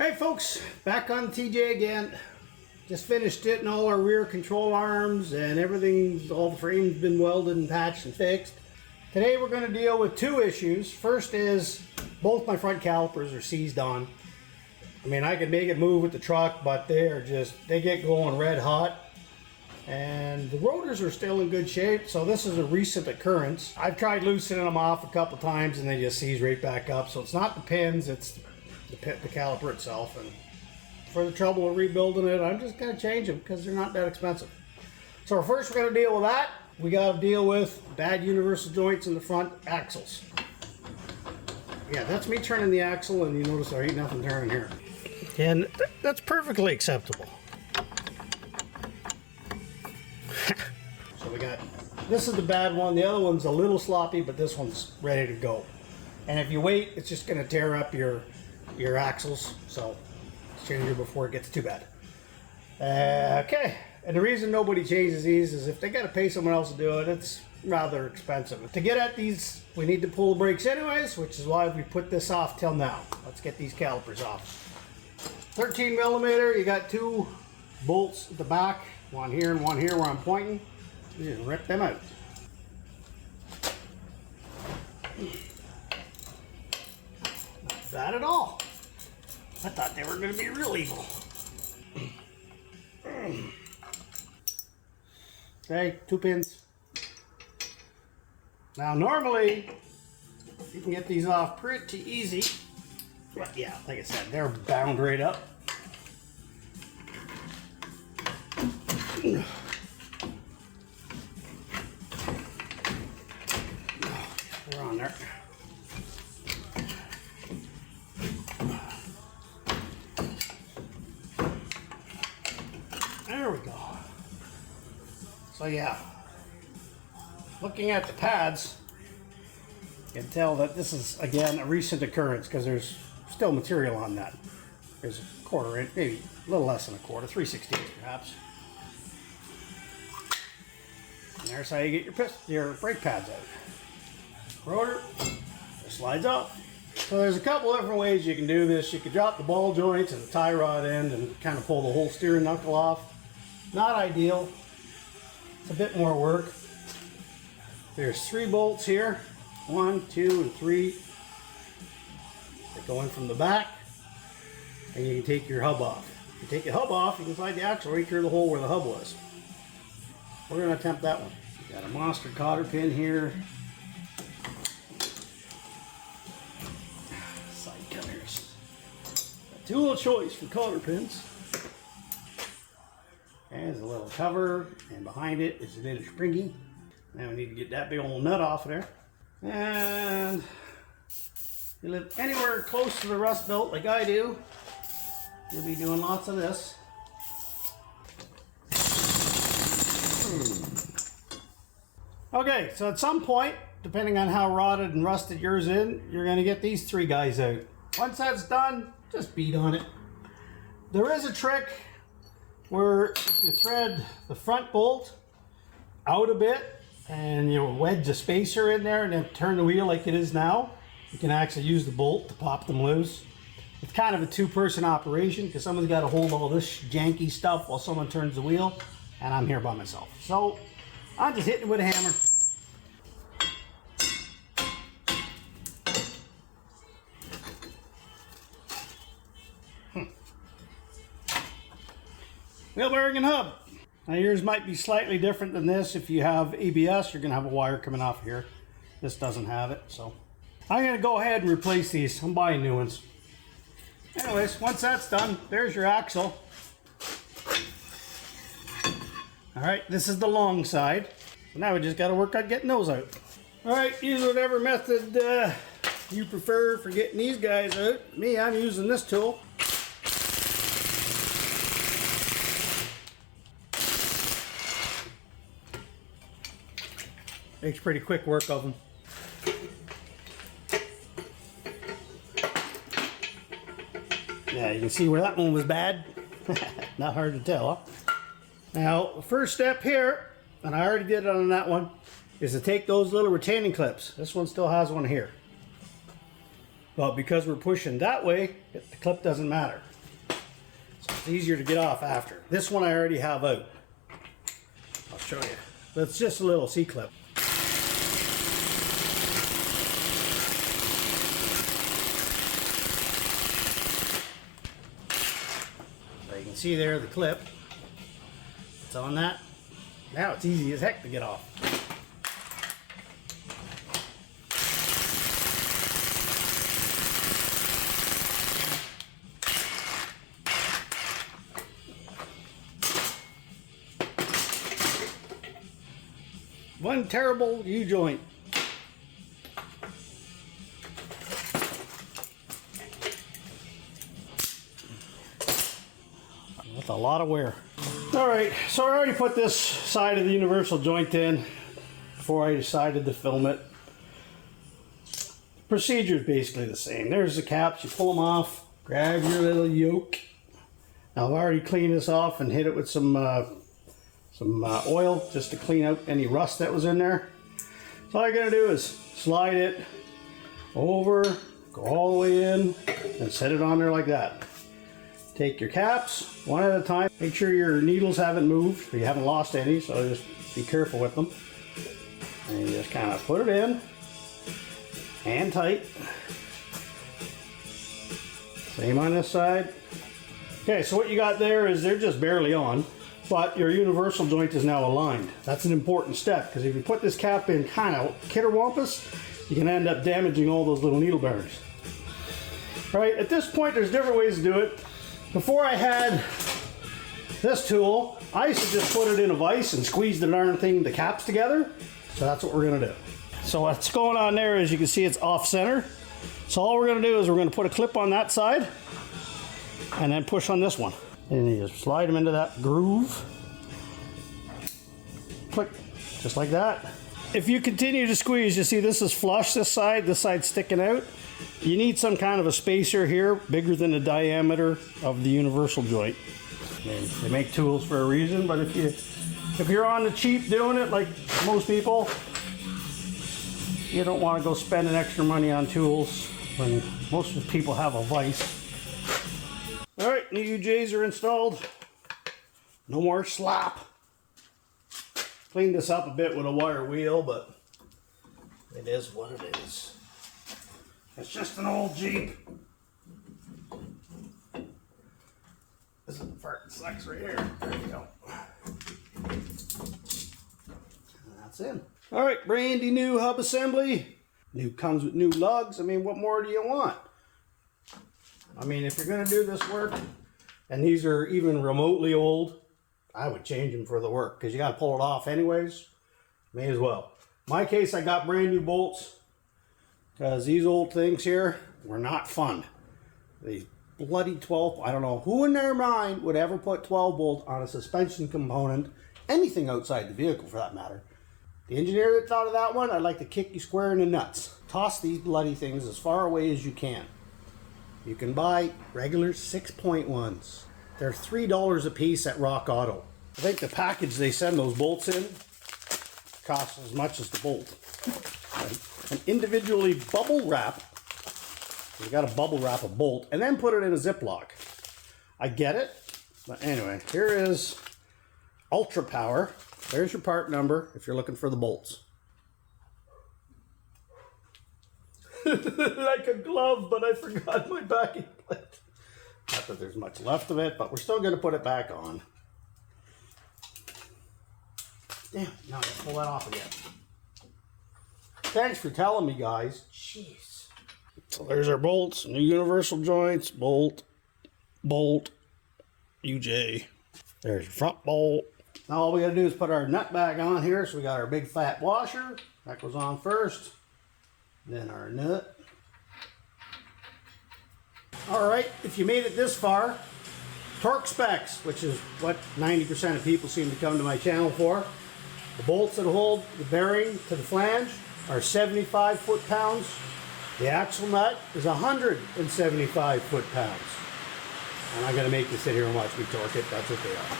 Hey folks, back on TJ again. Just finished it and all our rear control arms and everything, all the frames been welded and patched and fixed. Today we're going to deal with two issues. First is both my front calipers are seized on. I mean, I could make it move with the truck, but they get going red hot. And the rotors are still in good shape, so this is a recent occurrence. I've tried loosening them off a couple times and they just seize right back up. So it's not the pins, it's the caliper itself. And for the trouble of rebuilding it, I'm just going to change them because they're not that expensive. So first we're going to deal with that. We got to deal with bad universal joints in the front axles. Yeah, that's me turning the axle, and you notice there ain't nothing turning here. And that's perfectly acceptable. So we got, this is the bad one. The other one's a little sloppy, but this one's ready to go. And if you wait, it's just going to tear up your axles. So change it before it gets too bad. Okay. And the reason nobody changes these is if they got to pay someone else to do it, it's rather expensive. To get at these, we need to pull the brakes anyways, which is why we put this off till now. Let's get these calipers off. 13 millimeter, you got two bolts at the back, one here and one here where I'm pointing. You just rip them out. Not bad at all. I thought they were going to be real evil. Okay, 2 pins. Now normally you can get these off pretty easy, but yeah, like I said, they're bound right up. They're on there. There we go. So yeah, looking at the pads, you can tell that this is, again, a recent occurrence because there's still material on that. There's a quarter inch, maybe a little less than a quarter, 3/16 perhaps. And there's how you get your brake pads out. Rotor, it slides up. So there's a couple different ways you can do this. You could drop the ball joints and the tie rod end and kind of pull the whole steering knuckle off. Not ideal. It's a bit more work. There's 3 bolts here. 1, 2, and 3. They go in from the back, and you can take your hub off. If you take your hub off, you can slide the axle right through the hole where the hub was. We're going to attempt that one. You got a monster cotter pin here. Side cutters. A tool of choice for cotter pins. There's a little cover, and behind it is a bit of springy. Now we need to get that big old nut off of there. And if you live anywhere close to the rust belt like I do, you'll be doing lots of this. Okay, so at some point, depending on how rotted and rusted yours is, you're going to get these 3 guys out. Once that's done, just beat on it. There is a trick where if you thread the front bolt out a bit and you wedge a spacer in there and then turn the wheel like it is now, you can actually use the bolt to pop them loose. It's kind of a 2-person operation because someone's got to hold all this janky stuff while someone turns the wheel, and I'm here by myself. So I'm just hitting it with a hammer. Wheel bearing and hub. Now yours might be slightly different than this. If you have ABS, you're going to have a wire coming off here. This doesn't have it, so I'm going to go ahead and replace these. I'm buying new ones. Anyways, once that's done, there's your axle. Alright, this is the long side. So now we just got to work on getting those out. Alright, use whatever method you prefer for getting these guys out. Me, I'm using this tool. Makes pretty quick work of them. Yeah, you can see where that one was bad. Not hard to tell, huh? Now, the first step here, and I already did it on that one, is to take those little retaining clips. This one still has one here. But because we're pushing that way, the clip doesn't matter. It's easier to get off after. This one I already have out. I'll show you. But it's just a little C-clip. So you can see there the clip. It's on that. Now it's easy as heck to get off. One terrible U-joint. With a lot of wear. Alright, so I already put this side of the universal joint in before I decided to film it. The procedure is basically the same. There's the caps, you pull them off, grab your little yoke. Now I've already cleaned this off and hit it with some oil just to clean out any rust that was in there. So all you're going to do is slide it over, go all the way in, and set it on there like that. Take your caps one at a time. Make sure your needles haven't moved, or you haven't lost any, so just be careful with them. And you just kind of put it in, hand tight. Same on this side. Okay, so what you got there is they're just barely on. But your universal joint is now aligned. That's an important step, because if you put this cap in kind of kitterwampus, you can end up damaging all those little needle bearings. All right, at this point, there's different ways to do it. Before I had this tool, I used to just put it in a vise and squeeze the darn thing, the caps together. So that's what we're gonna do. So what's going on there is you can see it's off center. So all we're gonna do is we're gonna put a clip on that side and then push on this one. And you just slide them into that groove. Click, just like that. If you continue to squeeze, you see this is flush, this side's sticking out. You need some kind of a spacer here, bigger than the diameter of the universal joint. And they make tools for a reason, but if you're on the cheap doing it, like most people, you don't want to go spending extra money on tools when most of the people have a vise. Alright, new UJs are installed. No more slop. Cleaned this up a bit with a wire wheel, but it is what it is. It's just an old Jeep. This is the part that sucks right here. There you go. And that's in. Alright, brandy new hub assembly. New comes with new lugs. I mean, what more do you want? I mean, if you're going to do this work, and these are even remotely old, I would change them for the work, because you got to pull it off anyways. May as well. In my case, I got brand new bolts, because these old things here were not fun. These bloody 12, I don't know who in their mind would ever put 12 bolt on a suspension component, anything outside the vehicle for that matter. The engineer that thought of that one, I'd like to kick you square in the nuts. Toss these bloody things as far away as you can. You can buy regular 6.1s. They're $3 a piece at Rock Auto. I think the package they send those bolts in costs as much as the bolt. Right? And individually bubble wrap. You got to bubble wrap a bolt and then put it in a Ziploc. I get it, but anyway, here is Ultra Power. There's your part number if you're looking for the bolts. Like a glove, but I forgot my backing plate. Not that there's much left of it, but we're still going to put it back on. Damn, now I gotta pull that off again. Thanks for telling me, guys. Jeez. So there's our bolts, new universal joints, bolt, UJ. There's your front bolt. Now all we gotta do is put our nut back on here. So we got our big fat washer. That goes on first. Then our nut. Alright, if you made it this far, torque specs, which is what 90% of people seem to come to my channel for. The bolts that hold the bearing to the flange are 75 foot-pounds. The axle nut is 175 foot-pounds. I'm not going to make you sit here and watch me torque it. That's what they are.